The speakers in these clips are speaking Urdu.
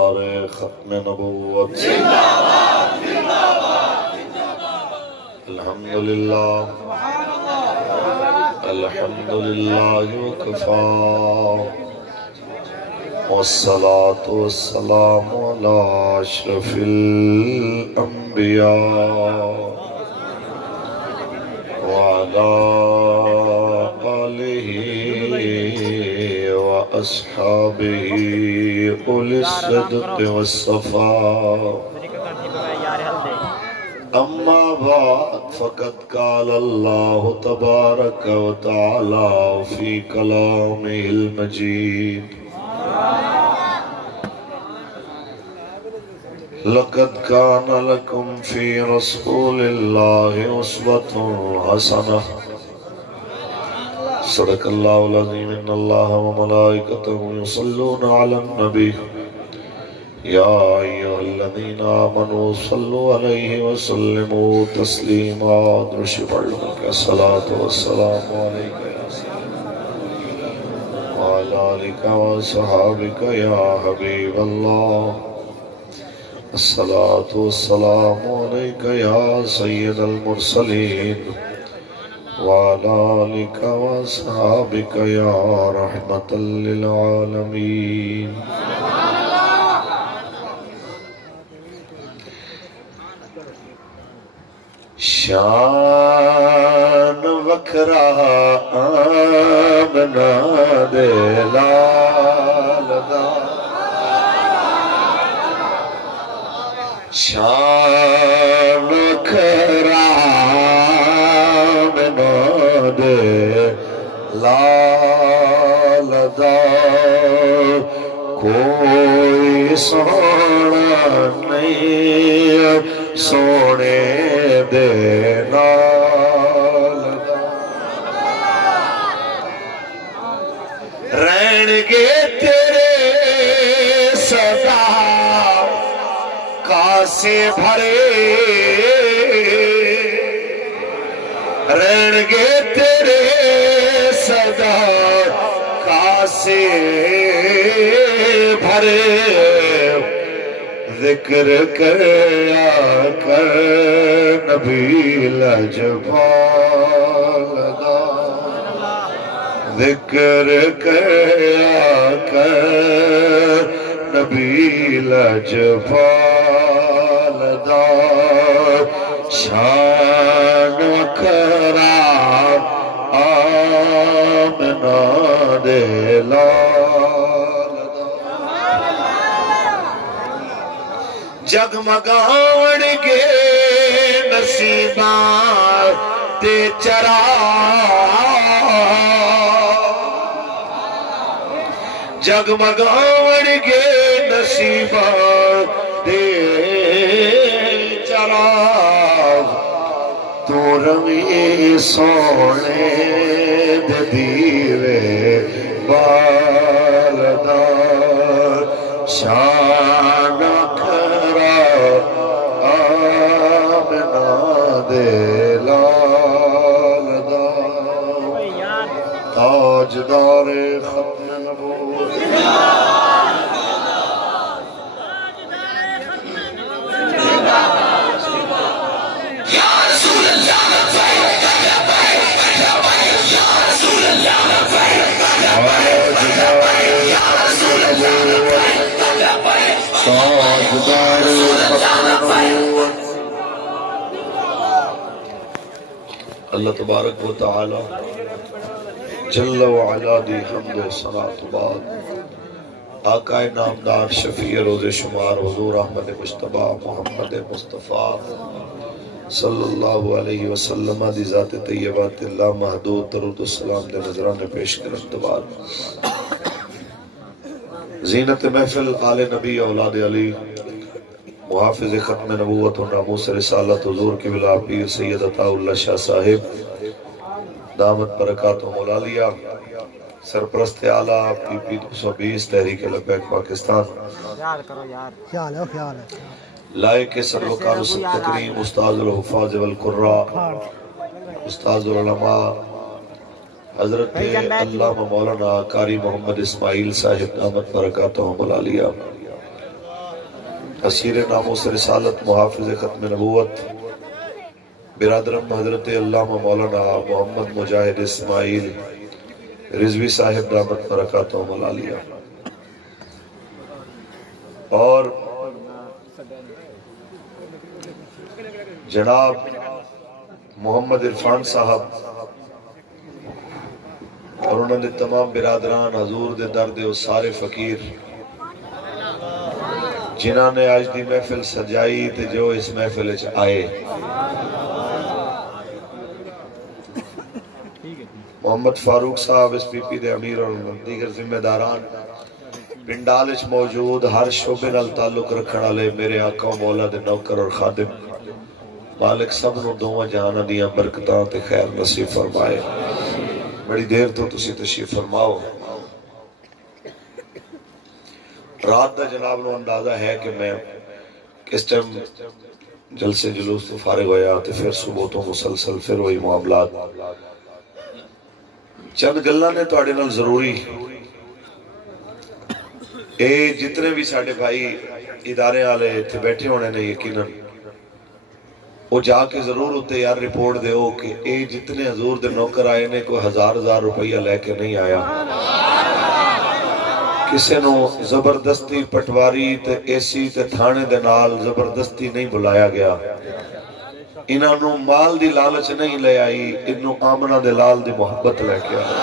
تاجدار ختم نبوت الحمدللہ الحمدللہ وکفا والصلاة والسلام على اشرف الانبیاء وعلى آلہ وأصحابه أولي الصدق والصفاء أما بعد فقد قال الله تبارك وتعالى في كلامه المجيد لقد كان لكم في رسول الله أسوة حسنة صدق الله العظيم إن الله وملائكته يصلون على النبي يا أيها الذين آمنوا صلوا عليه وسلموا تسليما درشب علمك الصلاة والسلام عليك يا سيدنا وعلى آلك وصحابك يا حبيب الله الصلاة والسلام عليك يا سيد المرسلين وعلى آلك وأصحابك يا رحمة للعالمين شان وکھرا آمنہ دے لال دا شان وکھرا دے لال دا کوئی سونا نہیں سونے دے لال دا رہن گے تیرے صدا کاسے بھرے رہن گے تیرے صدا کاسے بھرے ذکر کریا کر نبی لجپال دا ذکر کریا کر نبی لجپال دا شان وکھرا آمنہ دے لال دا جگمگاون گے نصیباں تے چراغ جگمگاون گے نصیباں تے چراغ تو روی سونے دے دیوے بالدار شان کھرا آمنہ دے لال دا تاجدار ختم نبوت اللہ تبارک و تعالی جل وعلا دی حمد و صلاۃ بعد آقا نامدار شفیع روز شمار حضور احمد مجتبی محمد مصطفیٰ صلی اللہ علیہ وسلم دی ذات طیبات اللہ محدود درود و سلام دے نظرانے پیش کرن دوبار زینت محفل آل نبی اولاد علی محافظ ختم نبوت و ناموس رسالت حضور کی بلا پیر سید عطا اللہ شاہ صاحب دامت برکات و مولالیہ سرپرست اعلیٰ پی پی 220 تحریک لبیک پاکستان لائق سروکار سب تکریم استاذ الحفاظ والقراء استاذ العلماء حضرت علامہ مولانا قاری محمد اسماعیل صاحب دامت برکاتہ مولالیہ اسیر ناموس رسالت محافظ ختم نبوت برادرم حضرت علامہ مولانا محمد مجاہد اسماعیل رضوی صاحب دامت برکاتہم العالیہ، اور جناب محمد عرفان صاحب اور انہوں نے تمام برادران حضور دے درد و سارے فقیر جنہاں نے آج دی محفل سجائی تے جو اس محفل اچ آئے، محمد فاروق صاحب اس پی پی دے امیر اور دیگر ذمہ داران، پنڈال اچ موجود ہر شعبے نال تعلق رکھن والے میرے آقا و مولا دے نوکر اور خادم، مالک سب نو دوواں جہاناں دیاں برکتاں تے خیر نصیب فرمائے۔ بڑی دیر تو تسی تشریف فرماؤ۔ رات دا جناب نو اندازہ ہے کہ میں کس ٹائم جلسے جلوس تو فارغ ہویا تے پھر صبح تو مسلسل پھر وہی معاملات، چند گلاں نے تواڈے نال ضروری اے جتنے بھی ساڈے بھائی ادارے والے اتنے بیٹھے ہونے نے یقیناً وہ جا کے ضرور ہوتے یار رپورٹ دے ہو کہ اے جتنے حضور دے نوکر آئے نے کوئی ہزار روپیہ لے کے نہیں آیا، کسے نو زبردستی پٹواری تے اے سی تے تھانے دے نال زبردستی نہیں بلایا گیا، انہاں نو مال دی لالچ نہیں لے آئی، انہوں آمنہ دے لال دی محبت لے کے آئی۔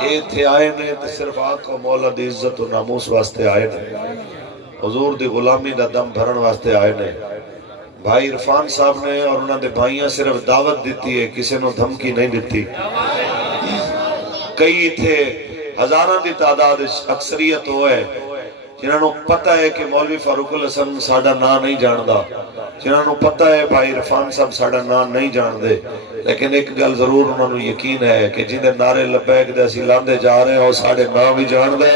اے تھے آئے نے تے صرف آقا مولا دی عزت و ناموس واسطے آئے نے، حضور دی غلامی دا دم بھرن واسطے آئے نے۔ بھائی عرفان صاحب نے اور انہاں دے بھائیاں صرف دعوت دیتی ہے، کسی نو دھمکی نہیں دیتی۔ کئی تھے ہزاراں دی تعداد اکثریت ہوئے جنہاں نو پتہ ہے کہ مولوی فاروق الحسن ساڈا نام نہیں جاندا، جنہاں نو پتہ ہے بھائی عرفان صاحب ساڈا نام نہیں جان دے، لیکن ایک گل ضرور انہاں نو یقین ہے کہ جندے نعرے لبیک دے اسی لاندے جا رہے ہیں اور ساڈے نام بھی جان دے۔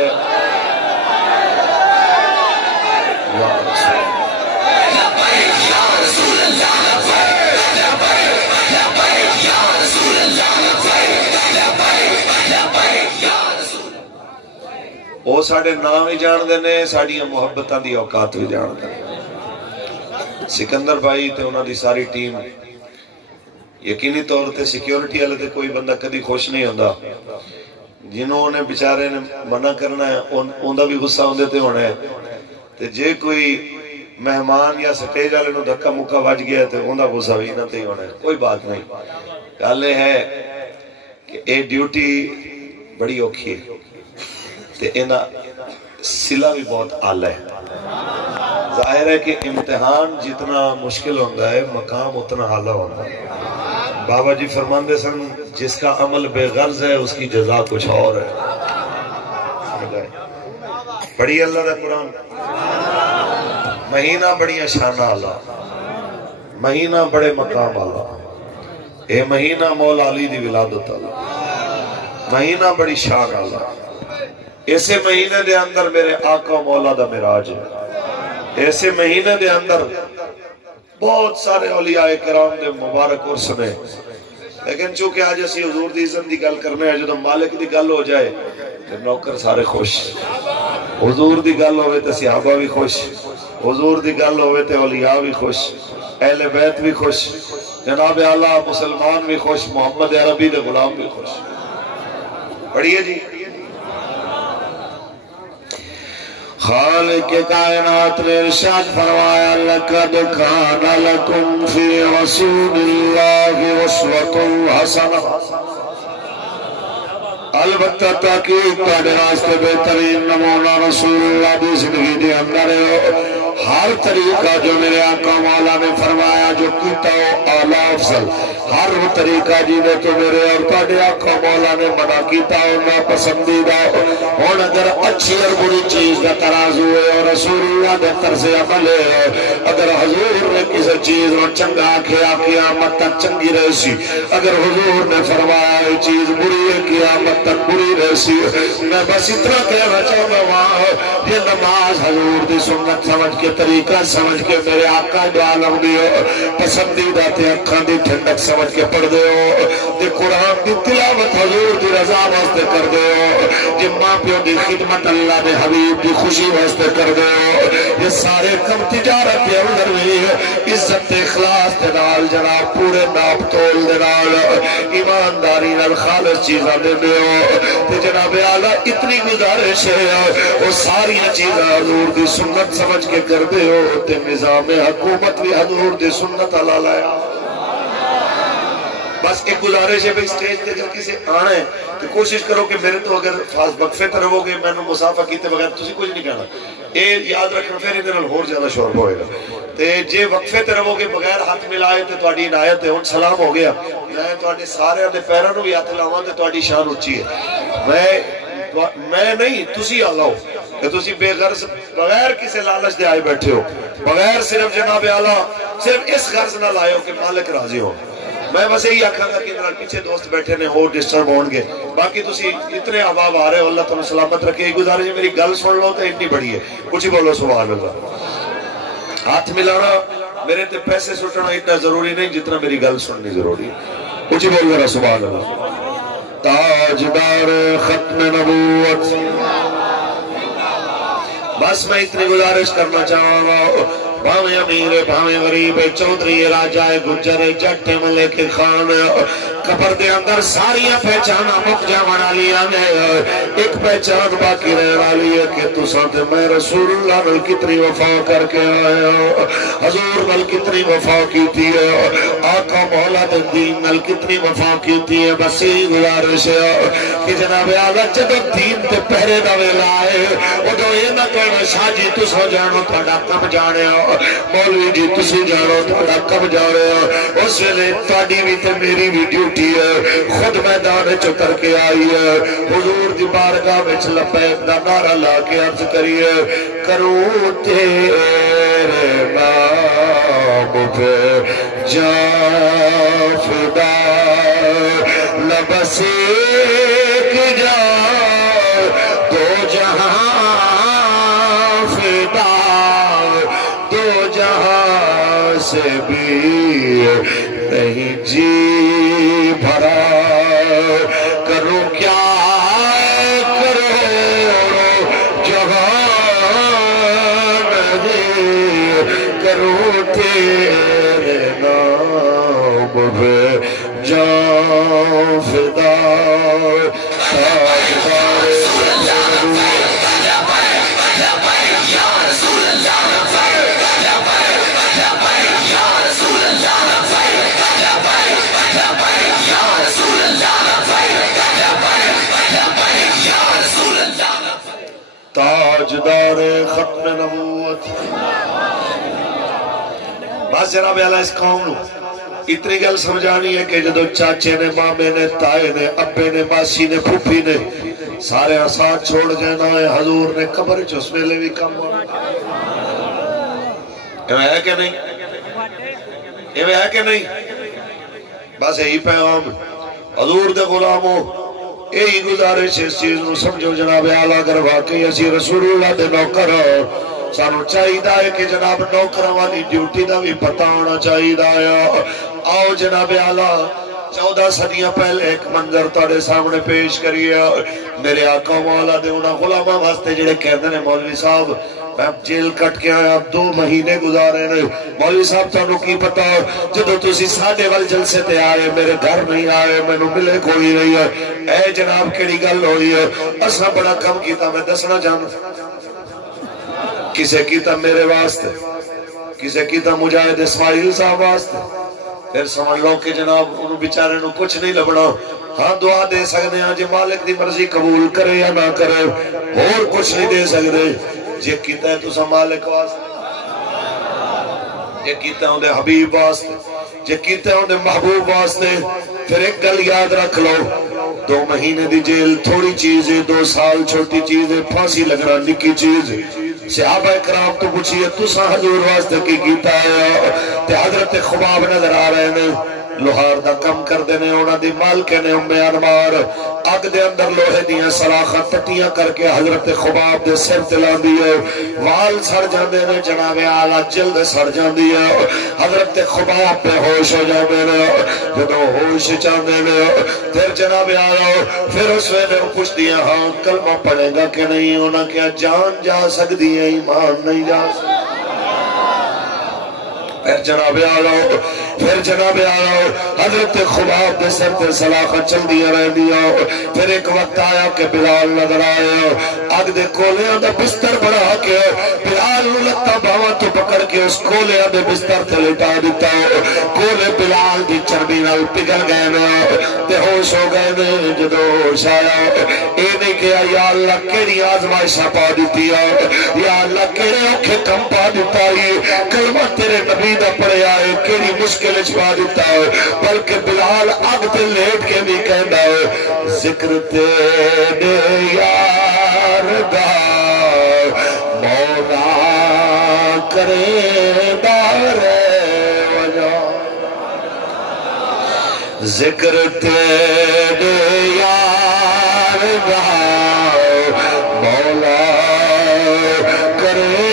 وہ ساڑھے نام ہی جان دینے، ساڑھیاں محبتاں دی اوقات بھی جان دینے۔ سکندر بھائی تے انہاں دی ساری ٹیم یقینی طور تے سیکیورٹی والے تے کوئی بندہ کدی خوش نہیں ہوندا، جنہوں نے بیچارے نے منع کرنا ہے اوندا بھی غصہ ہوندے تے ہونا ہے، تے جے کوئی مہمان یا سٹیج والے نو دھکا مکا وج گیا تے اوندا غصہ بھی نہ تے ہونا ہے، کوئی بات نہیں۔ گل ہے کہ اے ڈیوٹی بڑی اوکھی ہے تے انہاں سلا بھی بہت اعلی ہے۔ ظاہر ہے کہ امتحان جتنا مشکل ہوتا ہے مقام اتنا اعلیٰ ہوتا ہے۔ بابا جی فرماندے سن جس کا عمل بے غرض ہے اس کی جزا کچھ اور ہے۔ بڑی اللہ دا قرآن، مہینہ بڑی شانہ اللہ، مہینہ بڑے مقام اللہ، اے مہینہ مولا علی دی ولادت اللہ، مہینہ بڑی شان اللہ۔ ایسے مہینے دے اندر میرے آقا و مولا دا معراج ہے، ایسے مہینے دے اندر بہت سارے اولیاء کرام دے مبارک عرس نے، لیکن چونکہ آج اسی حضور دی عزت دی گل کرنے ہیں، جدو مالک دی گل ہو جائے تو نوکر سارے خوش، حضور دی گل ہوئے تو صحابہ بھی خوش، حضور دی گل ہوئے تو اولیاء بھی خوش، اہل بیت بھی خوش، جناب اعلیٰ مسلمان بھی خوش، محمد عربی دے غلام بھی خوش۔ پڑھئے جی۔ خالق کائنات نے ارشاد فرمایا لقد کان لکم فی رسول اللہ اسوۃ حسنہ، البتہ تاکید تہاڈے واسطے بہترین نمونہ رسول اللہ دی زندگی دے اندر ہے۔ ہر طریقہ جو میرے آقا مولا نے فرمایا جو کیتا ہو اعلیٰ افضل، ہر وہ طریقہ جینے تو میرے اور تہاڈے آقا مولا نے منع کیتا ہو ناپسندیدہ ہو۔ اور اگر اچھی اور بری چیز کا ترازو ہے اور رسول اللہ نے طرز عمل ہے، اگر حضور نے کسی چیز اور چنگا کیا قیامت تک چنگی رہسی، اگر حضور نے فرمایا یہ چیز بری ہے قیامت تک بری رہسی۔ میں بس اتنا کہنا چاہتا ہوں یہ نماز حضور دی سنت سمجھ کے طریقہ سمجھ کے میرے آقا دو عالم دی پسندیدہ تے اکھاں دی ٹھنڈک سمجھ کے پڑھ دے ہو تے قرآن دی تلاوت حضور دی رضا واسطے کر دے ہو جے ماں پیو دی خدمت اللہ دے حبیب دی خوشی واسطے کر دے ہو یہ سارے کم تجارت دے اندر بھی عزت اخلاص دے نال جناب پورے ناپ تول دے نال ایمانداری نال خالص چیزاں دے دے ہو تے جناب اعلیٰ اتنی گزارش ہے وہ ساری چیزاں حضور دی سنت سمجھ کے کر دے ہو تے نظام حکومت بھی حضور دی سنت علا لایا بس ایک گزارش ہے بھئی سٹیج تے جب کسی آنا ہے تو کوشش کرو کہ میرے تو اگر خاص وقفے تے رہو گے میں نے مسافہ کیتے بغیر تسی کچھ نہیں کہنا اے یاد رکھنا پھر ادھر اور زیادہ شور ہوئے گا تے جے وقفے تے رہو گے بغیر ہاتھ ملائے تے تواڈی عنایت ہے سلام ہو گیا میں تواڈے سارے دے پیراں نوں بھی ہاتھ لاواں تے تواڈی شان اونچی ہے میں نہیں تسی آلاؤ کہ تسی بے غرض بغیر کسی لالچ دے آئے بیٹھے ہو بغیر صرف جناب اعلیٰ صرف اس غرض نہ لائے ہو کہ مالک راضی ہو میں بس یہی آکھاں گا کہ انہاں پیچھے دوست بیٹھے نے ہو ڈسٹرب ہون گے باقی تسی اتنے عوام آ رہے ہو اللہ تعالیٰ سلامت رکھے گزارش ہے میری گل سن لو تو اتنی بڑی ہے کچھ ہی بولو سبحان اللہ ہاتھ ملانا میرے تے پیسے سٹنا اتنا ضروری نہیں جتنا میری گل سننی ضروری ہے کچھ ہی بول رہا سبحان اللہ تاجدار ختم نبوت بس میں اتنی گزارش کرنا چاہوں گا بھاویں امیر بھاویں غریب چودھری راجہ گجر جٹ ملک خان قبر دے اندر ساریاں پہچانا مک جاونا لیا نے ایک پہچان باقی رہے والی ہے کہ تو ساتھ میں رسول اللہ نل کتنی وفا کر کے آئے ہو حضور نل کتنی وفا کی تھی ہے آقا مولا دین نل کتنی وفا کی تھی ہے بس ہی گزارش ہے کہ جناب آگا جب دین تے پہرے دوے لائے وہ تو یہ نہ کہنا شاہ جی تو سو جانو تھوڑا کم جانے ہو مولوی جی تسی جانو تھوڑا کم جانے ہو اس ویلے تاڑی بھی تے میری بھی ڈیوٹی ہے خود میدان چتر کے آئی ہے حضور دی بارگاہ وچ لبیک دا نعرہ لا کے عرض کریے کروں تیرے نام پہ جان فدا لبس ایک جان دو جہاں فدا دو جہاں سے بھی نہیں جی بھرا کرو کیا کرو جہاں نہیں کرو تیرے نام پہ جان فدا تاجدار ختم نبوت بس جناب اعلیٰ اس قوم نو اتنی گل سمجھانی ہے کہ جدو چاچے نے مامے نے تائے نے ابے نے ماسی نے پھوپھی نے سارے ساتھ چھوڑ جانا ہے حضور نے قبر چس میلے بھی کم ہے کہ نہیں ہے کہ نہیں بس یہی پیغام حضور دے غلاموں یہی گزارش اس چیز نو سمجھو جناب اعلیٰ اگر واقعی اسی رسول اللہ دے نوکر سانو چاہیدہ ہے کہ جناب نوکر والی ڈیوٹی دا بھی پتہ ہونا چاہیدہ ہے آؤ جناب اعلیٰ 14 صدیاں پہلے ایک منظر تاڑے سامنے پیش کریے میرے آقا مولا دے انہاں غلامہ واسطے جڑے کہتے ہیں مولوی صاحب میں جیل کٹ کے آیا 2 مہینے گزارے نے مولوی صاحب تانوں کی پتا جدو تسی ساڈے وال جلسے تے آئے میرے گھر نہیں آئے مینوں ملے کوئی نہیں ہے اے جناب کیڑی گل ہوئی ہے اساں بڑا کم کیتا میں دسنا چاہنا کسے کیتا میرے واسطے کسے کیتا مجاہد اسماعیل صاحب واسطے پھر سمجھ لو کہ جناب انہوں بیچارے نو کچھ نہیں لبنا ہاں دعا دے سکتے ہیں جے مالک دی مرضی قبول کرے یا نہ کرے اور کچھ نہیں دے سکتے جے کیتا ہے تو سا مالک واسطے جے کیتا ہے انہیں حبیب واسطے جے کیتا ہے انہیں محبوب واسطے پھر ایک گل یاد رکھ لو 2 مہینے دی جیل تھوڑی چیز ہے 2 سال چھوٹی چیز ہے پھانسی لگنا نکی چیز ہے صحابہ کرام تو پوچھئے تسا حضور واسطے کی کیتا ہے تے حضرت خباب نظر آ رہے ہیں لوہار دا کم کر دینے انہاں دی مالکے نے انمار اگ دے اندر لوہے دیاں سلاخاں ٹٹیاں کر کے حضرت خباب دے سر تے لاندی ہے وال سڑ جاندے نے جناب اعلیٰ جلد سڑ جاندی ہے حضرت خباب بے ہوش ہو جاندے نے جدوں ہوش چاندے نے پھر جناب اعلیٰ پھر اس ویلے پوچھ دیا ہاں کلمہ پڑھے گا کہ نہیں انہاں کیا جان جا سکتی ہے ایمان نہیں جا سکتی پھر جناب آلو حضرت خباب دے سر تے سلاخہ چل دیا رہ دیا پھر ایک وقت آیا کہ بلال نظر آیا اگ دے کولیاں دا بستر بڑھا کے بلال لتا باواں تو پکڑ کے اس کولیاں دے بستر تے لٹا دیتا کولے بلال دی چربی نال پگھل گئے نا تے ہوش ہو گئے نے جدو ہوش آیا اے نہیں کہا یا اللہ کیڑی آزمائشاں پا دیتی یا اللہ کیڑے اوکھے کم پا دیتا کلمہ تیرے نبی دا پڑے آئے کیڑی مشکل چھپا دیتا ہے بلکہ بلال اگ تے لیٹ کے بھی کہندا ہے ذکر تیرے یار دا مولا کرے دارے وجہ ذکر تیرے یار دا مولا کرے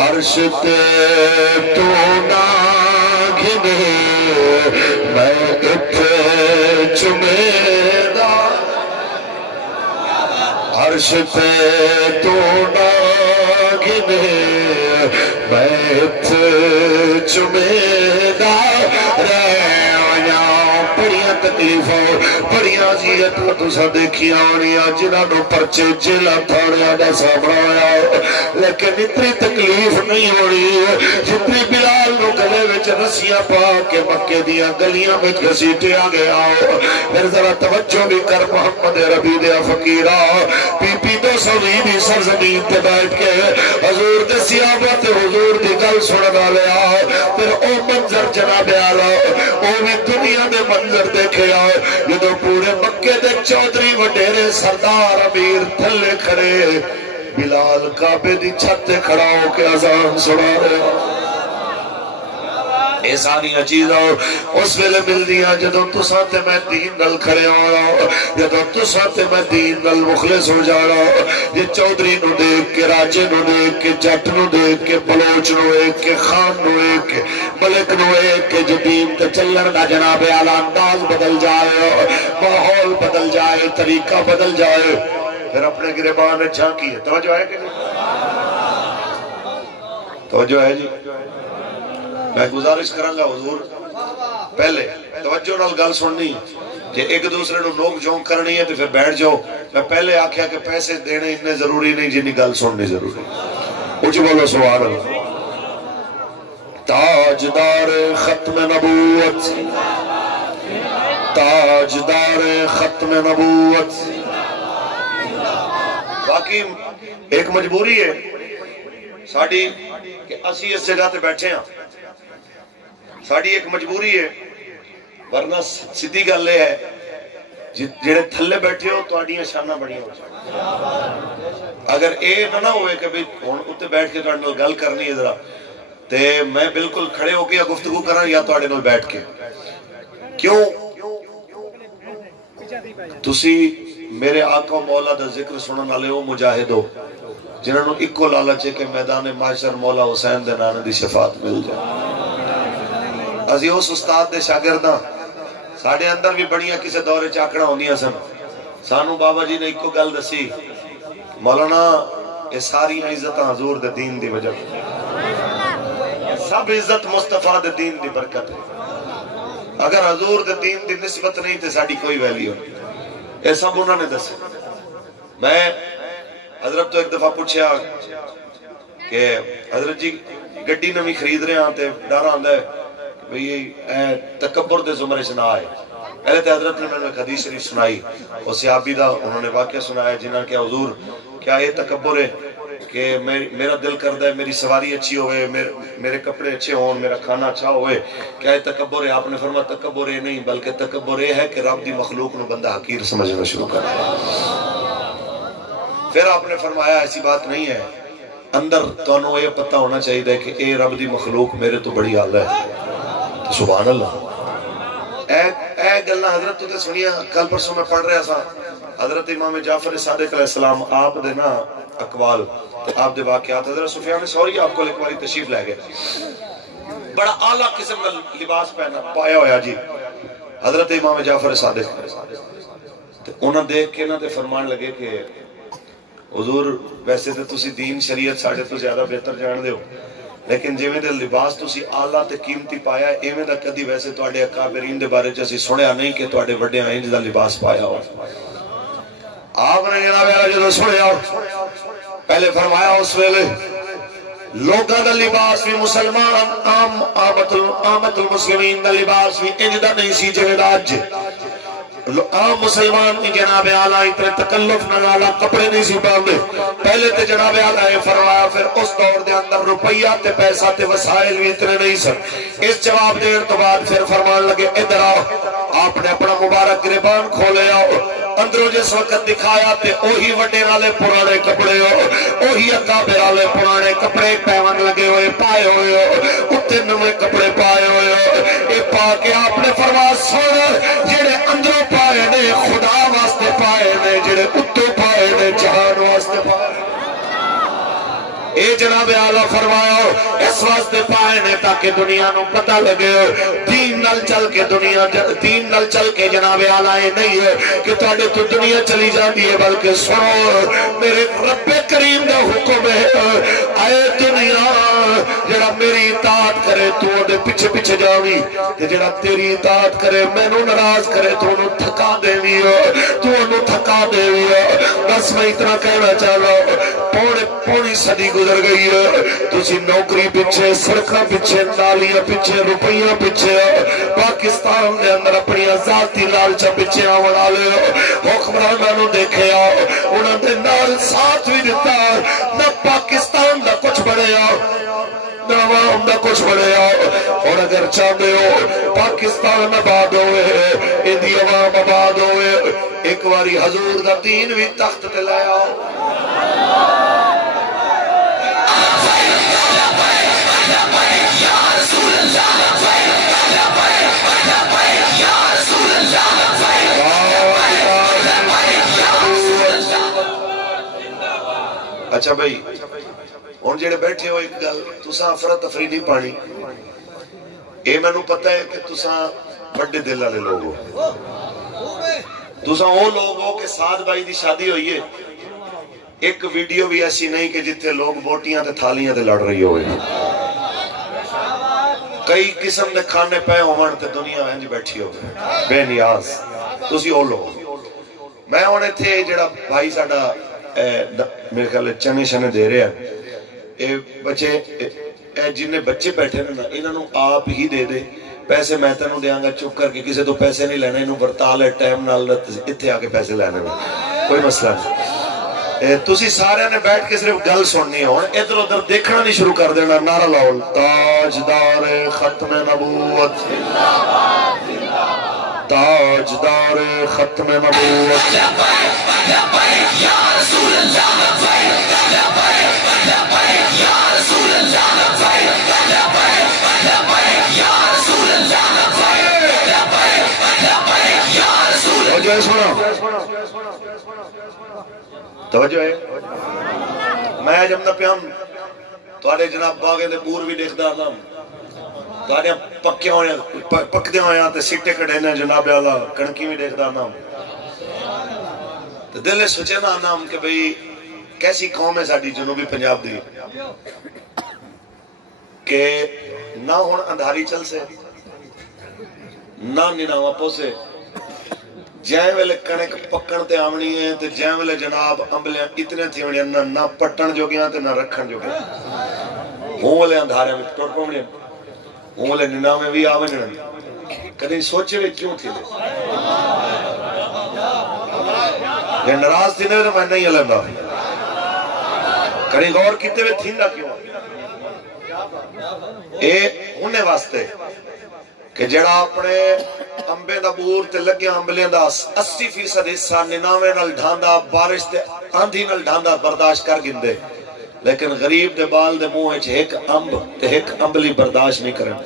عرشتے تو نہ گھنے میں اتھے چمیدہ عرشتے تو نہ گھنے میں اتھے چمیدہ بڑیاں تکلیفوں بڑیاں عذیتوں تساں دیکھیاں ہونیاں جنہاں نوں پرچے جیلاں تھانیاں دا سامنا ہویا لیکن اتنی تکلیف نہیں ہونی جتنی بلال نوں گلے وچ رسیاں پا کے مکے دیاں گلیاں وچ گھسیٹیا گیا پھر ذرا توجہ بھی کر محمد ربی دے فقیرا پی 220 دی سرزمین تے بیٹھ کے حضور دے صحابہ تے حضور دی گل سنن والے پھر او منظر جناب اعلی او بھی دنیا دے منظر دیکھے آئے جدو پورے مکے دے چودھری وڈیرے سردار امیر تھلے کھڑے بلال کعبے دی چھتے کھڑا ہو کے اذان سنا رہے اے ساریاں چیزاں اس ویلے مل دیا جدو تساں تے میں دین نل کھڑے آیا جدو تساں تے میں دین نل مخلص ہو جانا یہ چودھری نو دیکھ کے راجے نو دیکھ کے جٹ نو دیکھ کے بلوچ نو دیکھ کے خان نو دیکھ کے ملک نو دیکھ کے جو دین تے چلن دا جناب اعلی انداز بدل جائے ماحول بدل جائے طریقہ بدل جائے پھر اپنے گریبان جھانکی ہے توجہ ہے کہ توجہ ہے جی میں گزارش کروں گا حضور پہلے توجہ نال گل سننی کہ ایک دوسرے نو نوک جھونک کرنی ہے تو پھر بیٹھ جاؤ میں پہلے آکھیا کہ پیسے دینے اتنے ضروری نہیں جنی گل سننی ضروری کچھ بولو سبحان اللہ تاجدار ختم نبوت تاجدار ختم نبوت باقی ایک مجبوری ہے ساڑی کہ اسی اس جگہ تے بیٹھے ہیں ساڑی ایک مجبوری ہے ورنہ سیدھی گل یہ ہے جڑے تھلے بیٹھے ہو تو آڈیاں شانہ بڑی ہو جائے اگر اے نہ ہوئے کہ اتنے بیٹھ کے تو گل کرنی ہے ذرا تے میں بالکل کھڑے ہو کے گفتگو کرنا یا تو آڈے بیٹھ کے کیوں تسی میرے آقا و مولا دا ذکر سنن والے ہو مجاہد ہو جنہوں نے اکو لالچ ہے کہ میدان معاشر مولا حسین دے نانے دی شفاعت مل جائے ازی اس استاد دے شاگرداں ساڑھے اندر بھی بڑیاں کسے دورے چاکڑا ہونیاں سن سانو بابا جی نے اکو گل دسی مولانا یہ ساری عزت حضور دے دین دی وجہ سب عزت مصطفیٰ دے دین دی برکت ہے اگر حضور دے دین دی نسبت نہیں تے ساڑھی کوئی ویلیو نہیں یہ سب انہوں نے دسے میں حضرت تو ایک دفعہ پوچھا کہ حضرت جی گڈی نمی خرید رہے ہیں تے ڈر آندا ہے بھئی تکبر دے زمرے سے نہ آئے پہلے تو حضرت نے میں نے ایک حدیث شریف سنائی اور صحابی دا انہوں نے واقعہ سنایا جنہاں کیا حضور کیا یہ تکبر ہے کہ میرا دل کردہ ہے میری سواری اچھی ہوئے میرے کپڑے اچھے ہوں میرا کھانا اچھا ہوئے کیا یہ تکبر ہے؟ آپ نے فرمایا تکبر ہے نہیں بلکہ تکبر یہ ہے کہ رب دی مخلوق نو بندہ حقیر سمجھنا شروع کر دیا۔ پھر آپ نے فرمایا ایسی بات نہیں ہے، اندر تو یہ پتہ ہونا چاہیے کہ اے رب دی مخلوق میرے تو بڑی اعلیٰ ہے۔ سبحان اللہ۔ اے گلنا حضرت تو سنیا کل پرسوں میں پڑھ رہا تھا حضرت امام جعفر صادق علیہ السلام آپ دے نا اقوال آپ دے واقعات حضرت سفیان ثوری آپ کو ایک باری تشریف لے گئے بڑا اعلیٰ قسم کا لباس پہنا پایا ہویا جی حضرت امام جعفر صادق انہاں دیکھ کے نہ تے فرمان لگے کہ حضور ویسے تو تسی دین شریعت ساڑھے تو زیادہ بہتر جان دے ہو لیکن جویں دے لباس تسی اعلیٰ تے قیمتی پایا ہے ایویں دا کدی ویسے تواڈے اکابرین دے بارے چ اسی سنیا نہیں کہ تواڈے وڈے انج دا لباس پایا ہو۔ آپ نے جناب جو سنیا پہلے فرمایا اس ویلے لوگاں دا لباس بھی مسلمان آمت المسلمین دا لباس بھی انج دا نہیں سی جویں دا اج عام مسلمان کی جناب اعلیٰ اتنے تکلف نہ لالا کپڑے نہیں سی پاندے پہلے تے جناب اعلیٰ فرمایا پھر اس دور دے اندر روپیہ تے پیسہ تے وسائل بھی اتنے نہیں سن۔ اس جواب دین تو بعد پھر فرمان لگے ادھر آؤ آپ نے اپنا مبارک گریبان کھولے آؤ اندروں جس وقت دکھایا تے اوہی وڈے والے پرانے کپڑے ہو اوہی اکابر والے پرانے کپڑے پیون لگے ہوئے پائے ہوئے ہو اتنے نوے کپڑے پائے ہوئے ہو اے پا کے آپ نے فرمایا سن جڑے اندروں پائے نے خدا واسطے پائے نے جڑے اتوں پائے نے جہان واسطے پائے اے جناب اعلیٰ فرمایا اس واسطے پائے نے تاکہ دنیا نو پتہ لگے دین نال چل کے دین نال چل کے جناب اعلیٰ نہیں ہے کہ تواڈے تو دنیا چلی جاتی ہے بلکہ سنو میرے رب کریم دا حکم ہے اے دنیا جڑا میری اطاعت کرے تو دے پیچھے پیچھے جاوی تے جڑا تیری اطاعت کرے مینوں ناراض کرے تو انہوں تھکا دیوی تو انہوں تھکا دیوی بس میں اتنا کہنا چاہتا ہوں پوری صدی گزر گئی ہے تسی نوکری پیچھے سڑکاں پیچھے نالیاں پیچھے روپیاں پیچھے پاکستان دے اندر اپنی ذاتی لالچاں پیچھے آون والے حکمراناں نو دیکھے انہاں دے نال ساتھ بھی دیتا نہ پاکستان دا کچھ بنیا نہ عوام دا کچھ بنیا اور اگر چاہتے ہو پاکستان آباد ہوئے ایدی عوام آباد ہوئے ایک باری حضور دا دین بھی تخت تے لے آؤ اچھا بھائی ہن جڑے بیٹھے ہو ایک گل تساں افراتفری نہیں پانی اے مینوں پتہ ہے کہ تساں بڑے دل والے لوگ ہو تساں وہ لوگ ہو کہ سعد بھائی دی شادی ہوئی ہے ایک ویڈیو بھی ایسی نہیں کہ جتنے لوگ بوٹیاں تے تھالیاں تے لڑ رہی ہوئے کئی قسم دے کھانے پے ہون تے دنیا انج بیٹھی ہو بے نیاز تسی او لوگ میں ہن ایتھے جڑا بھائی ساڈا میرے خیال چنے شنے دے رہے ہیں اے بچے جن بچے بیٹھے نا انہاں نوں آپ ہی دے دے پیسے میں تینوں دیاں گا چپ کر کے کسی تو پیسے نہیں لینے انہوں ورتا لے ٹائم نال اتھے آ کے پیسے لینے میں کوئی مسئلہ نہیں تسی سارے نے بیٹھ کے صرف گل سننی ہو ادھر ادھر دیکھنا نہیں شروع کر دینا نعرہ لاؤ تاجدار ختم نبوت تاجدار ختم نبوت توجہ ہے میں جب پیام تواڈے جناب باغے دے بور بھی دیکھدا ہاں تواڈے پکے ہوئے پکدے ہوئے تے سٹے کڑے نے جناب اعلی کڑکی بھی دیکھدا ہاں تے دل سوچے نا نام کہ بھئی کیسی قوم ہے ساڈی جنوبی پنجاب دی کہ نہ ہن اندھاری چل سے نہ نناوا پوسے جائیں ویلے کنک پکڑ تے آمنی ہے تے جائیں ویلے جناب امبلیاں اتنے تھی ہونی نہ پٹن جو گیا تے نہ رکھن جو گیا ہوں ویلے اندھارے میں ٹوٹ پوڑی ہوں ویلے ننا میں بھی آویں کدی سوچے بھی کیوں تھی یہ ناراض تھی نہیں تو میں نہیں لینا کدی غور کیتے ہوئے تھی نہ کیوں اے انہیں واسطے کہ جڑا اپنے امبے دا بور تے لگے امبلیں دا 80% حصہ 99 نال ڈھاندا بارش تے آندھی نال ڈھاندا برداشت کر گندے لیکن غریب دے بال دے منہ وچ ایک امب تے ایک امبلی برداشت نہیں کرن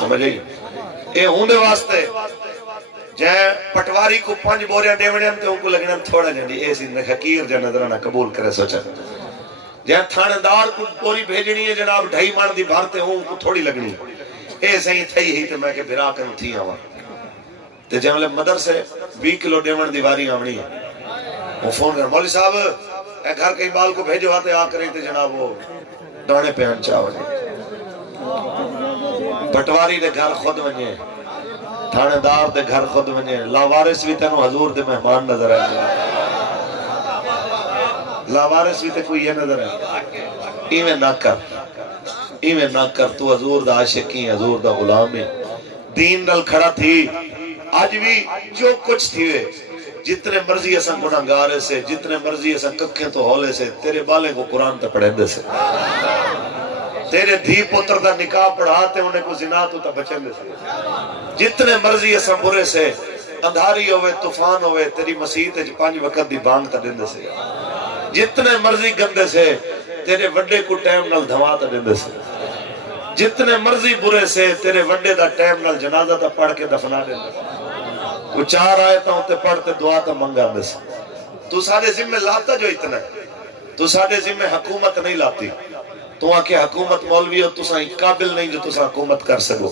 سمجھے اے ہوندے واسطے جے پٹواری کو 5 بوریاں دیوڑیاں تے ان کو لگنا تھوڑا جندی اے سی حقیر جا نظرانہ قبول کرے سوچا جے تھاندار کو پوری بھیجنی ہے جناب 2.5 من دی بھرتے ہوں کو تھوڑی لگنی اے صحیح تھئی ہی تے میں کہ بھرا کر تھی آواں تے جے مدرسے 20 کلو ڈیون دی واری آونی ہے وہ فون کر مولوی صاحب اے گھر کئی بال کو بھیجو آتے آ کریں تے جناب وہ دانے پہن چاہو پٹواری دے گھر خود ونجے تھانے دار دے گھر خود ونجے لاوارس بھی تینوں حضور دے مہمان نظر آئے لاوارس بھی تے کوئی یہ نظر ہے ایویں نہ کر تو حضور دا عاشقی حضور دا غلام ہے دین نال کھڑا تھی آج بھی جو کچھ تھی وے جتنے مرضی اساں گناہگار سے جتنے مرضی اساں ککھیں تو ہولے سے تیرے بالے کو قرآن تے پڑھیں دے سے تیرے دھی پتر دا نکاح پڑھاتے انہیں کو زنا تو تا بچیں دے سے جتنے مرضی اساں برے سے اندھاری ہوئے طوفان ہوئے تیری مسیح تے 5 وقت دی بانگ تا دن دے سے جتنے مرضی گندے سے تیرے وڈے کو ٹائم نال دھواتا دیندے سے جتنے مرضی برے سے تیرے وڈے دا ٹائم نال جنازہ تا پڑھ کے دفنا دیندے سے کو 4 آیتاں ہوتے پڑھتے دعا تا منگا دے سے تو سارے ذمہ لاتا جو اتنا ہے تو سارے ذمہ حکومت نہیں لاتی تو آکے حکومت مولوی ہو تو ساں قابل نہیں جو تو ساں حکومت کر سکو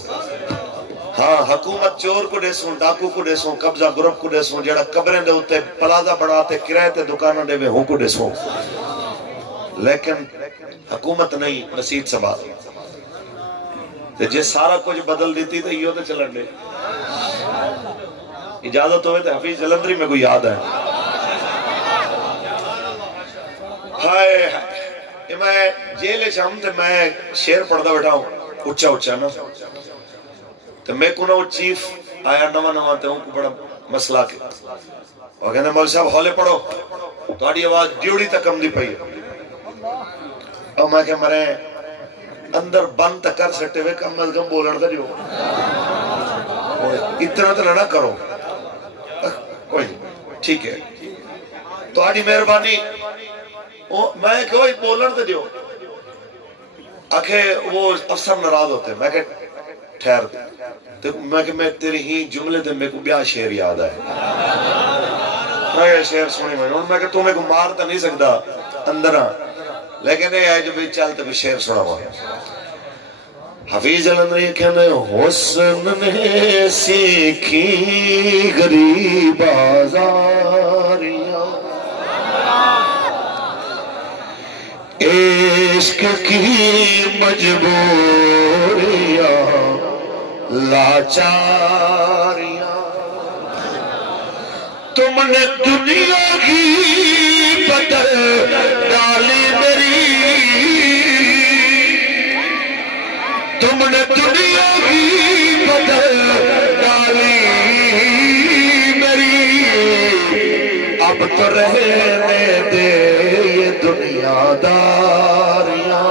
ہاں حکومت چور کو دیسوں ڈاکو کو دیسوں قبضہ گروپ کو دیسوں جڑا قبریں دے ہوتے پلازہ بڑھاتے کرائے تے دکانوں دے میں ہوں کو دیسوں لیکن حکومت نہیں مسیح سبات تے جے سارا کچھ بدل دیتی تے یہ ہوتے چلن دے اجازت ہوئے تے حفیظ جلندری میں کوئی یاد ہے ہائے میں جیلے شام تے میں شیر پڑھدا بیٹھا ہوں اچھا نا تو میں کو نا وہ چیف آیا نواں تے ان کو بڑا مسئلہ کے اور کہنے مولوی صاحب ہولے پڑھو تو آڑی آواز ڈیوڑی تک کم دی پئی اور میں کہ مرے اندر بند تک کر سٹے ہوئے کم از کم بولن دا جو اتنا تو نہ کرو کوئی ٹھیک ہے تو آڑی مہربانی میں کہ وہی بولن دا جو آکھے وہ افسر ناراض ہوتے میں کہ ٹھہر دے میں کہ میں تیری ہی جملے دے میں کو بیا شعر یاد ہے میں یہ شعر سنی میں کہ تو میں کو مار تا نہیں سکتا اندر لیکن یہ ہے جو بھی چلتے بھی شعر سنا ہوا حفیظ جلندری کہنے حسن نے سیکھی غریب آزاریاں عشق کی مجبوریاں لاچاریاں تم نے دنیا کی بدل ڈالی میری تم نے دنیا کی بدل ڈالی میری اب تو رہنے دے یہ دنیا داریاں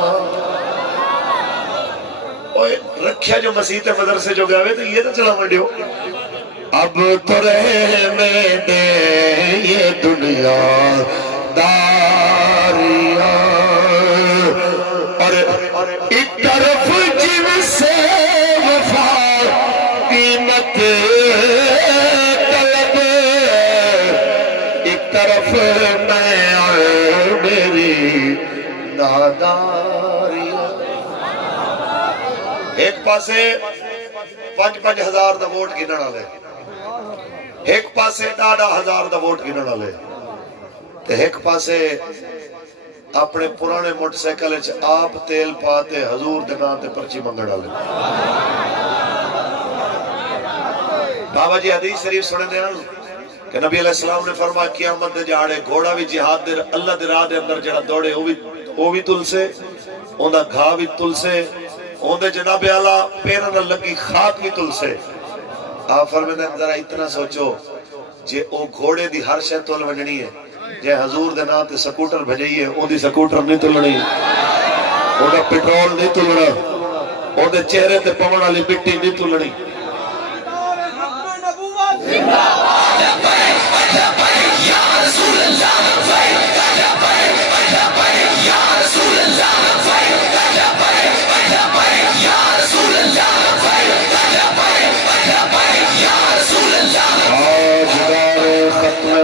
رکھیا جو مسیح تے مدرسے جو گاوے تو یہ تو چلا منڈیو اب تو رہنے دے یہ دنیا داریاں اور ایک طرف جن سے وفا قیمت طلب ایک طرف میں اور میری ناداریاں ایک پاسے 5-5 ہزار دا ووٹ گننا لے ایک پاسے 10,000 دا ووٹ گننا لے ایک پاسے اپنے پرانے موٹر سائیکل آپ تیل پاتے حضور دنان تے پرچی منگڑا لے بابا جی حدیث شریف سنے دے کہ نبی علیہ السلام نے فرمایا قیامت دے جاڑے گھوڑا بھی جہاد دے اللہ دے راہ دے اندر جڑا دوڑے وہ بھی تل سے اوندا گھا بھی تل سے اوندے جناب اعلیٰ پیروں نال لگی خاک بھی تل سے آپ فرماتے ہیں ذرا اتنا سوچو جے او گھوڑے دی ہر شے تل ونجنی ہے جے حضور دے نام تے سکوٹر بھجئی ہے اون دی سکوٹر نہیں تلنی اون دا پیٹرول نہیں تلنا اون دے چہرے تے پون والی مٹی نہیں تلنی یا رسول اللہ یا رسول اللہ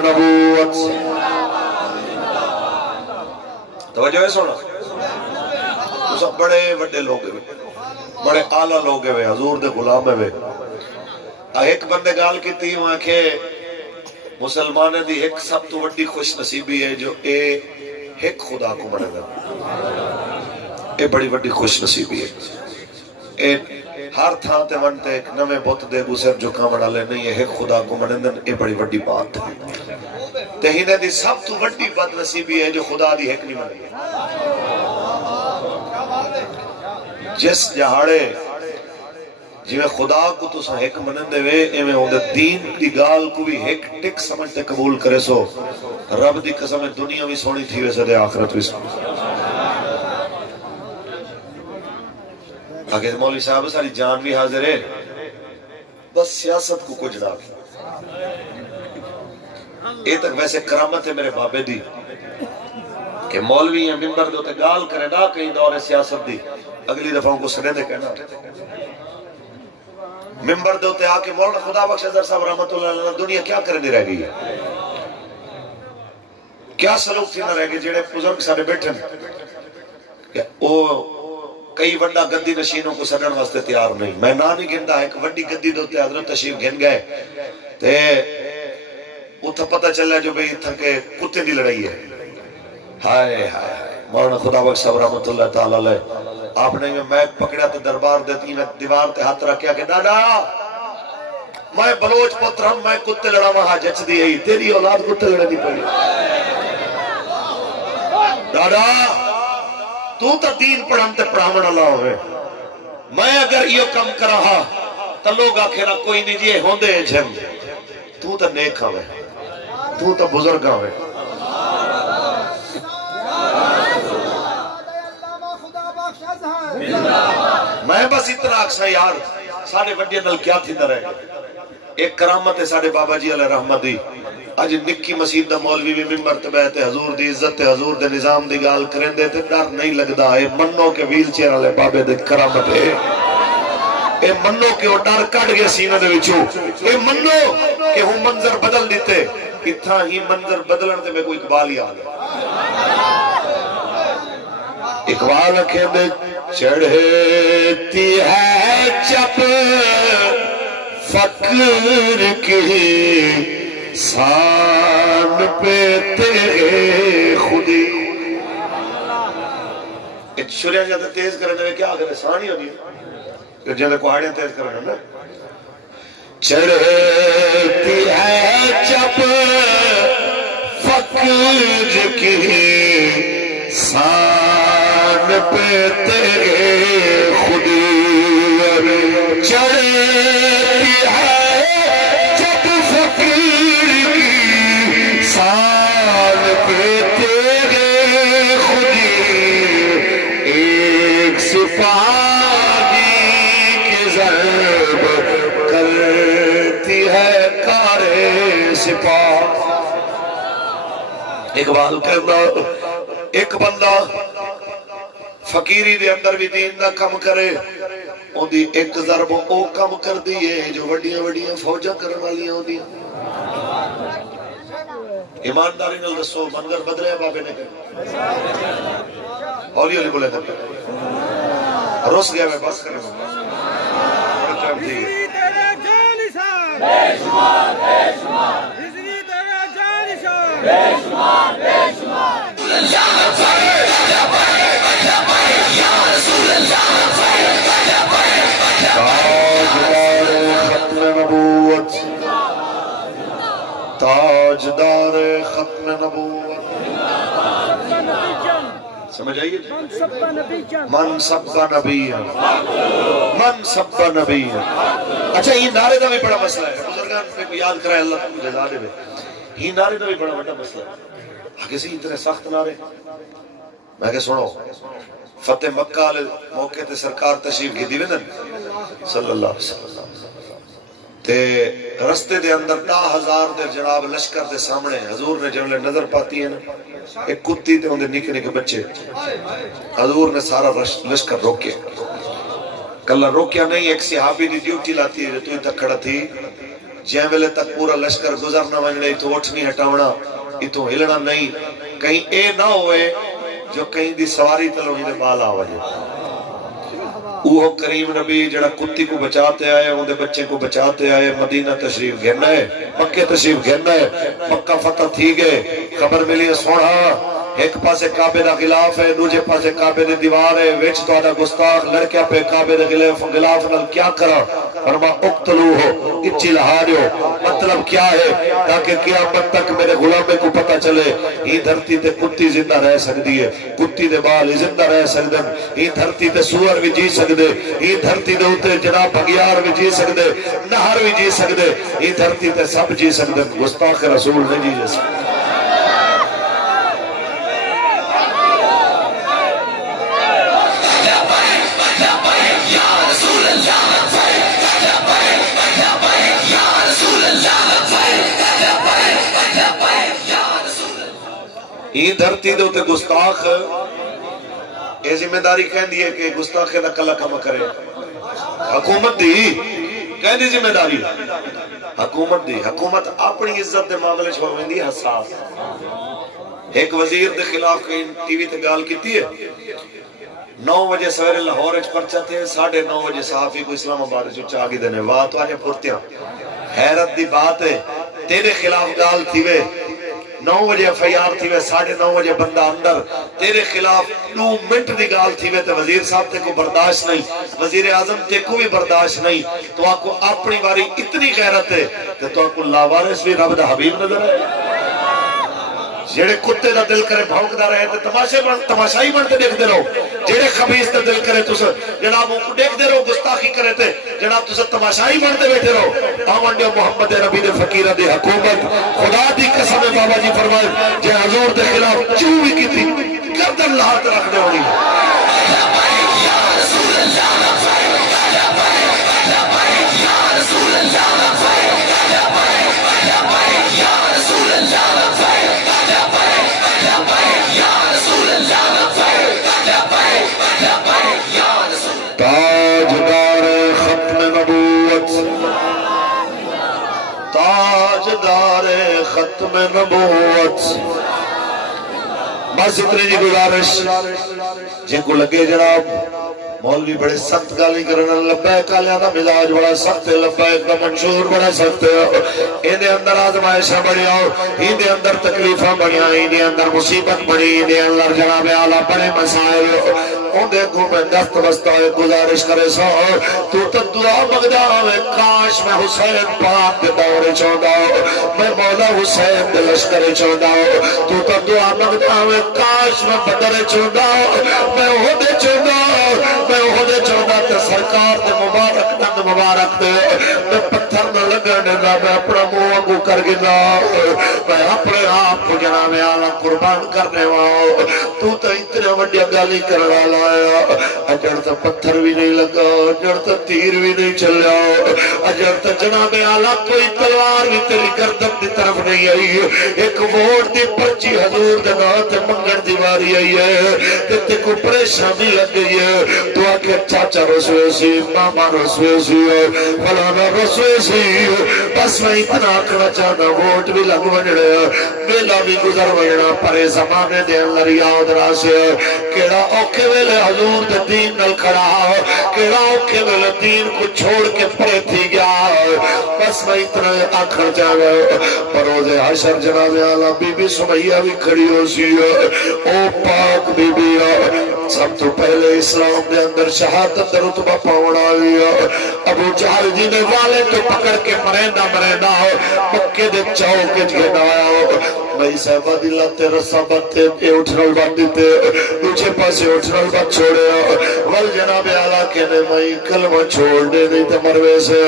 نبوت توجہ ہے سونا سب بڑے وڈے لوگ ہیں بڑے اعلیٰ لوگ ہیں حضور دے غلام ہیں ایک بندے گال کی تھی وہاں کہ مسلمان دی ایک سب تو وڈی خوش نصیبی ہے جو ایک خدا کو منے گا اے بڑی وڈی خوش نصیبی ہے اے ہر تھان تے ونتے ایک نوے بت دے گسر جو کام ڈالے نہیں ہے خدا کو منندن اے بڑی وڈی بات ہے تہینے دی سب تو وڈی بد نصیبی ہے جو خدا دی حق نہیں منی ہے جس جہاڑے جویں خدا کو تو سا حق منندے وے ایویں ہوندے دین دی گال کو بھی حق ٹک سمجھتے قبول کرے سو رب دی قسم دنیا بھی سونی تھی ویسے دے آخرت بھی سونی آگے مولوی صاحب ساری جان بھی حاضر ہے بس سیاست کو کچھ نہ اے تک ویسے کرامت ہے میرے بابے دی کہ مولوی ہیں ممبر دوتے گال کرے نہ کہیں دور سیاست دی اگلی دفعہ کو سنے دے کہنا ممبر دوتے آکے مولانا خدا بخش اظہر صاحب رحمت اللہ علیہ دنیا کیا کرنے رہ گئی ہے کیا سلوک تھی نہ رہ گئی جڑے بزرگ سارے بیٹھے کہ او کئی وڈا گندی نشینوں کو سڑن واسطے تیار نہیں میں نہ نہیں گھندا ایک وڈی گندی دوتے حضرت تشریف گھن گئے تے اتھا پتہ چل جو بھئی اتھا کے کتے دی لڑائی ہے ہائے ہائے مولانا خدا بخش صاحب رحمت اللہ تعالیٰ علیہ آپ نے میں پکڑا تے دربار دیتی میں دیوار تے ہاتھ رکھیا کہ ڈاڈا میں بلوچ پتر ہم میں کتے لڑا وہاں جچ دی ہے تیری اولاد کتے لڑا دی پڑی ڈاڈا تو تا دین پڑھن تے پڑھامن اللہ ہوئے میں اگر یہ کم کر رہا تا لوگ آکھینا کوئی نہیں جیے ہوندے جھم تو تا نیک ہوئے تو تا بزرگ ہوئے میں بس اتنا اکسا یار ساڑھے وڈی نل کیا تھی نہ رہے ایک کرامت ہے ساڑھے بابا جی علیہ رحمت دی آج نکی مسیح دا مولوی بھی ممبر تبیت حضور دی عزت حضور دے نظام دی گال کریں دے تے ڈر نہیں لگدا اے منو کے ویل چیئر علیہ بابے دے کرامت ہے اے منو کے وہ ڈر کٹ گئے سینہ دے وچو اے منو کہ ہوں منظر بدل دیتے اتھا ہی منظر بدلن دے میں کوئی اقبال ہی آگا اقبال رکھیں دے چڑھتی ہے چپ فقر کی سان پہ تیرے خودی شریعہ جاتے تیز کرنے میں کیا کرے سانی ہونی ہے جاتے کوہاڑیاں تیز کرنے میں چڑھتی ہے چپ فقر کی سان پہ تیرے خودی چڑھتی ہے جب فقیر کی سان پہ تیرے خودی ایک سپاہی کی ضرب کرتی ہے کار سپاہ اقبال کرنا ایک بندہ فقیری دے اندر بھی دین نہ کم کرے ان دی ایک ضرب او کم کر دیئے جو وڈیاں وڈیاں فوجاں کرنے والیاں ہوں دیئے ایمانداری نل دسو منظر بدلے ہیں بابے نے کرنے اولی بولے تھے روس گیا میں بس کرنے میں بے شمار بے شمار ازنی تیرے جانشان بے شمار بے شمار تاجدار ختم نبوت سمجھ آئیے؟ من سب کا نبی ہے، من سب کا نبی ہے۔ اچھا یہ نعرے دا بھی بڑا مسئلہ ہے، بزرگان میں یاد کرائے اللہ کو جزا دے، یہ نعرے دا بھی بڑا بڑا مسئلہ ہے۔ آگے سے اتنے سخت نعرے، میں کہ سنو فتح مکہ والے موقع تے سرکار تشریف کی دیوے صلی اللہ علیہ وسلم تے رستے دے اندر 10,000 دے جناب لشکر دے سامنے حضور نے جنلے نظر پاتی ہے نا، ایک کتی تے اندر نکے نکے بچے، حضور نے سارا لشکر روکے، کلہ روکیا نہیں، ایک صحابی دی ڈیوٹی لاتی ہے جو تو ہی تک کھڑا تھی، جہاں ویلے تک پورا لشکر گزرنا ونجڑے تو اٹھ نہیں ہٹاونا، تو ہلنا نہیں، کہیں اے نہ ہوئے جو کہیں دی سواری تلو ہی نے بال آوجے۔ وہ کریم نبی جڑا کتی کو بچاتے آئے، ان دے بچے کو بچاتے آئے، مدینہ تشریف گھرنا ہے، مکہ تشریف گھرنا ہے، مکہ فتح تھی گئے، خبر ملی ہے سوڑا ایک پاسے کعبے دا غلاف ہے، دوجے پاسے کعبے دی دیوار ہے، ویچ تو آدھا گستاخ لڑکیا پہ کعبے دا غلاف نال کیا کرا، فرما اقتلو ہو، اچھی لہاریو، مطلب کیا ہے تاکہ قیامت تک میرے غلامے کو پتہ چلے یہ دھرتی تے کتی زندہ رہ سکتی ہے، کتی دے بال زندہ رہ سکتے، یہ دھرتی تے سور بھی جی سکتے، یہ دھرتی دے ہوتے جناب بگیار بھی جی سکتے، نہر بھی جی سکتے، یہ دھرتی تے سب جی سکتے، گستاخ رسول نہیں جی سکتے۔ یہ دھرتی دے ہوتے گستاخ یہ ذمہ داری کہہ دی ہے کہ گستاخ دا کلا کم کرے، حکومت دی کہہ دی ذمہ داری، حکومت دی، حکومت اپنی عزت دے معاملے چھوڑ دی حساس۔ ایک وزیر دے خلاف کہیں ٹی وی تے گال کیتی ہے، 9 بجے سویرے لاہور اچ پرچہ تھے، 9:30 بجے صحافی کو اسلام آباد چ آ گئی دینے، واہ تو آج پھرتیاں حیرت دی بات ہے، تیرے خلاف گال تھی وے 9 بجے FIR تھی وے، 9:30 بجے بندہ اندر، تیرے خلاف 2 منٹ دی گال تھی وے، تے وزیر صاحب تے کو برداشت نہیں، وزیر اعظم تے کو بھی برداشت نہیں، تو آپ کو اپنی باری اتنی غیرت ہے کہ تو آپ کو لاوارث بھی رب دا حبیب نظر ہے، جیڑے کتے دا دل کرے بھونکدا رہے تے تماشائی بنتے دیکھتے رہو، جیڑے خبیث دا دل کرے تسا جناب کو دیکھتے رہو گستاخی کرے تے جناب تسا تماشائی بنتے بیٹھے رہو۔ آمنڈے محمد نبی دے فقیرہ دے حکومت خدا دی قسم بابا جی فرمائے جے حضور دے خلاف چوں بھی کیتی گردن لہات رکھ دے ہونی تاجدار ختم نبوت، تاجدار ختم نبوت، بس اتنی جی گزارش جن کو لگے جناب مولوی بڑے سخت گالی کرنا، لبیک آلیاں دا مزاج بڑا سخت ہے، لبیک دا منشور بڑا سخت ہے، ایندے اندر آزمائشہ بڑی آؤ، ایندے اندر تکلیفہ بڑی آؤ، ایندے اندر مصیبت بڑی، ایندے اندر جناب اعلیٰ بڑے مسائل، اندے کو میں دست بستا ہے گزارش کرے سو تو دعا مگدہ ہے کاش میں حسین پاک دے دورے چوندہ میں مولا حسین دے لشکر چوندہ تو دعا مگدہ ہے کاش میں بدر چوندہ میں عہدے چوندہ میں عہدے چوندہ تے سرکار دے مبارک دند مبارک دے میں پتھر نہ لگنے دا میں اپنا منہ کو کر گنا میں اپنے آپ کو جناب اعلیٰ قربان کرنے واؤ تو اتنے وڈیا گالی کرنا لایا اجڑ تا پتھر بھی نہیں لگا اجڑ تا تیر بھی نہیں چلیا اجڑ تا جناب اعلیٰ کوئی تلوار بھی تیری گردن دی طرف نہیں آئی ایک ووٹ دی پرچی حضور دے نات منگن دیواری آئی ہے تے کو پریشانی لگ گئی ہے تو آکے چاچا رسوے سی ماما رسوے سی فلانا رسوے سی بس میں اتنا آکڑا چاہنا ووٹ بھی لگ بجڑے میلا بھی گزر بجڑا پرے زمانے دے اندر یاد راسے کیڑا اوکے ویلے حضور دے دین نل کھڑا کیڑا اوکے ویلے دین کو چھوڑ کے پرے تھی گیا بس میں اتنا آکھر جا گیا پروز حشر جناب اعلیٰ بی بی سمیہ بھی کھڑی ہو سی او پاک بی بی سب تو پہلے اسلام دے اندر شہادت رتبہ پاوڑا ہوئی ابو جہل جی نے والے تو پکڑ کے مریندہ مکے دے چاؤ کے جگہ آیا مائی صاحبہ دی لاتے رسا باتتے اے اٹھنال بات دیتے دوچے پاسے اٹھنال بات چھوڑے وال جناب اعلیٰ کے نے مائی کلمہ چھوڑ دے دی تے مروے سے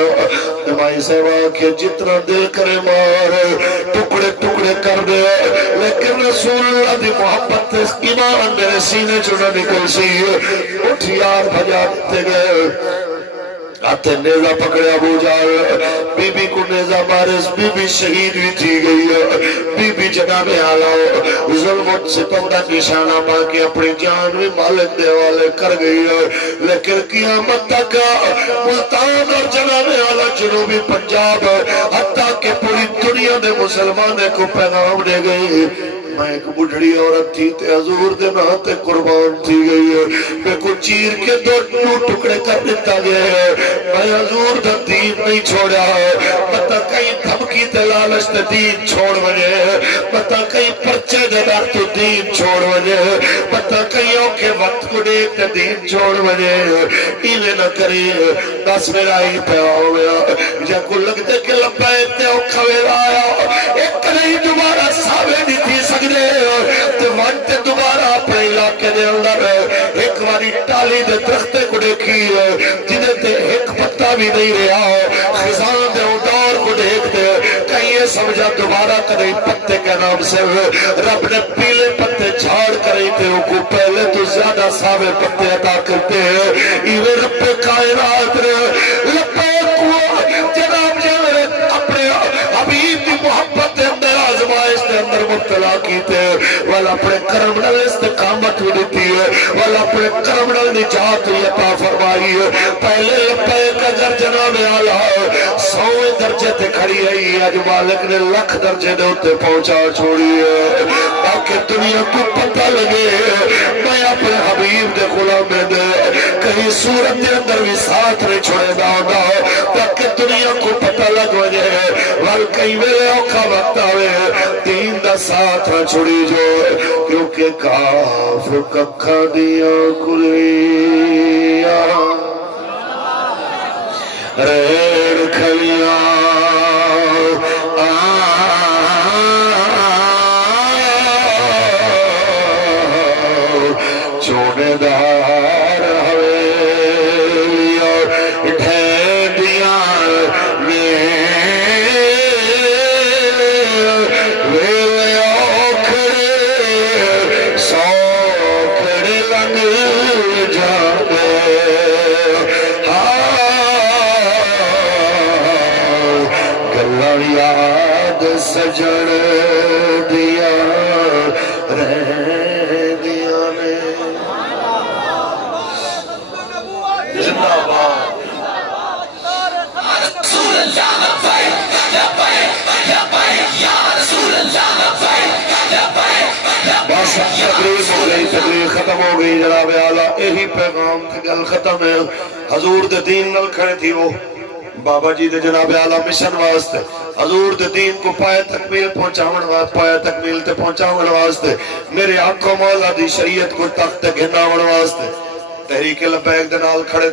مائی صاحبہ کے جتنا دل کرے مار ٹکڑے ٹکڑے کر دے لیکن رسول اللہ دی محبت ایمان میرے سینے چنا نکل سی اٹھ یار بھجا دیتے گئے آتے نیزہ پکڑے ابو جال بی بی کو نیزہ مارس بی بی شہید بھی تھی گئی بی بی جناب اعلیٰ ظلم و ستم کا نشانہ باقی اپنی جان بھی مالک دے والے کر گئی لیکن قیامت تک ملتان اور جناب اعلیٰ جنوبی پنجاب حتیٰ کہ پوری دنیا دے مسلمانے کو پیغام دے گئی میں ایک بڑھڑی عورت تھی تے حضور دے ناتے قربان تھی گئی ہے میں کو چیر کے دو ٹکڑے کر دیتا گیا ہے میں حضور دا دین نہیں چھوڑا ہے بتا کئی دھمکی تے لالچ تے دین چھوڑ وجے بتا کئی پرچے دے در تو دین چھوڑ وجے بتا کئی اوکے وقت کو دیکھ تے دین چھوڑ وجے ایوے نہ کری دس میرا ہی پہ آؤ گیا جا کو لگتے کہ لبائے تے اوکھا ویرا آیا ایک نہیں دوبارہ ساوے نہیں تھی سکتے تے وانتے دوبارہ اپنے علاقے دے اندر ایک واری ٹالی دے درختے کو دیکھی جنہیں تے ایک پتہ بھی نہیں رہا خزان دے اندار کو دیکھتے کہیں یہ سمجھا دوبارہ کریں پتے کے نام سے رب نے پیلے پتے جھاڑ کریں تھے ان کو پہلے تو زیادہ ساوے پتے عطا کرتے ہیں ایوے رب کائنات لپے کو جناب جنرے اپنے حبیب کی محبت دے اندر آزمائش دے اندر مبتلا کیتے والا اپنے کرم نال استقامت بھی دیتی ہے والا اپنے کرم نال نجات عطا فرمائی ہے پہلے لپے کا در جناب اعلیٰ 100 درجے تے کھڑی ہے آج مالک نے لکھ درجے دے ہوتے پہنچا چھوڑی ہے تاکہ دنیا کو پتہ لگے میں اپنے حبیب دے غلام میں دے کہیں صورت دے اندر بھی ساتھ نہیں چھوڑے داؤں تاکہ دنیا کو پتہ لگ وجے وال کئی ویلے اوکھا وقت آوے دین دا ساتھ نہ چھوڑی جو کیونکہ کاف ککھا دیا کلیا ریڑ کھلیا چوڑے دار حویلیاں ڈھیندیاں سجڑ دیا رہ دیا نے زندہ باد رسول اللہ لبیک لبیک لبیک یا رسول اللہ لبیک لبیک بس تقریر ہو گئی تقریر ختم ہو گئی جناب اعلیٰ یہی پیغام تھی گل ختم ہے حضور دے دین نل کھڑے تھی وہ بابا جی دے جناب اعلیٰ مشن واسطے حضور دے دین کو پائے تکمیل پہنچاون واسطے پائے تکمیل تے پہنچاون واسطے میرے آقا مولا دی شریعت کو تخت گھناون واسطے تحریک لبیک دے نال کھڑے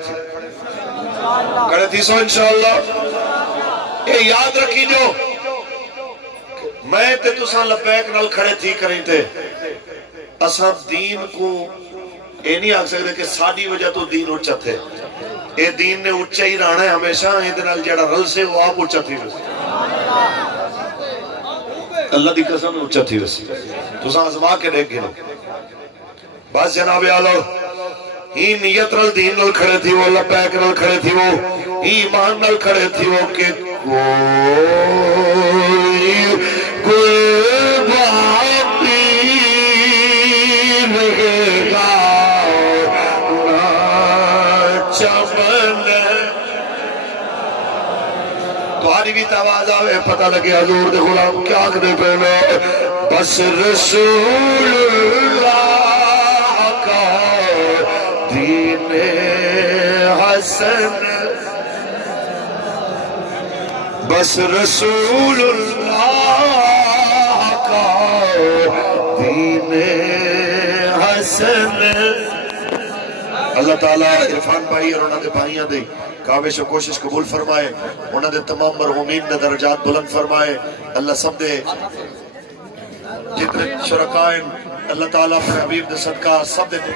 تھی سو انشاءاللہ یہ یاد رکھی جو میں تے تساں لبیک نال کھڑے تھی کریں تے اساں دین کو یہ نہیں آکھ سکتے کہ ساڑی وجہ تو دین اچھا تھے اے دین نے اچھا ہی رہنا ہے ہمیشہ ادھنال جڑا رل سے وہ آپ اچھا تھی رسی اللہ دی قسم اچھا تھی رسی تو ساں ازما کے دیکھ گئے بس جناب اعلیٰ ہی نیت رل دین نل کھڑے تھی وہ لبیک نل کھڑے تھی وہ ایمان نل کھڑے تھی وہ کہ کوئی باقی رہے گا تمہاری بھی آواز آوے پتہ لگے حضور دے غلام کیا کہتے پہنا بس رسول اللہ کا دین حسن بس رسول اللہ کا دین حسن اللہ تعالیٰ عرفان بھائی اور انہوں نے بھائیاں دے کاوش و کوشش قبول فرمائے انہوں نے تمام مرحومین نے درجات بلند فرمائے اللہ سب دے جتنے شرکائن اللہ تعالیٰ اپنے حبیب دے صدقہ سب دے دے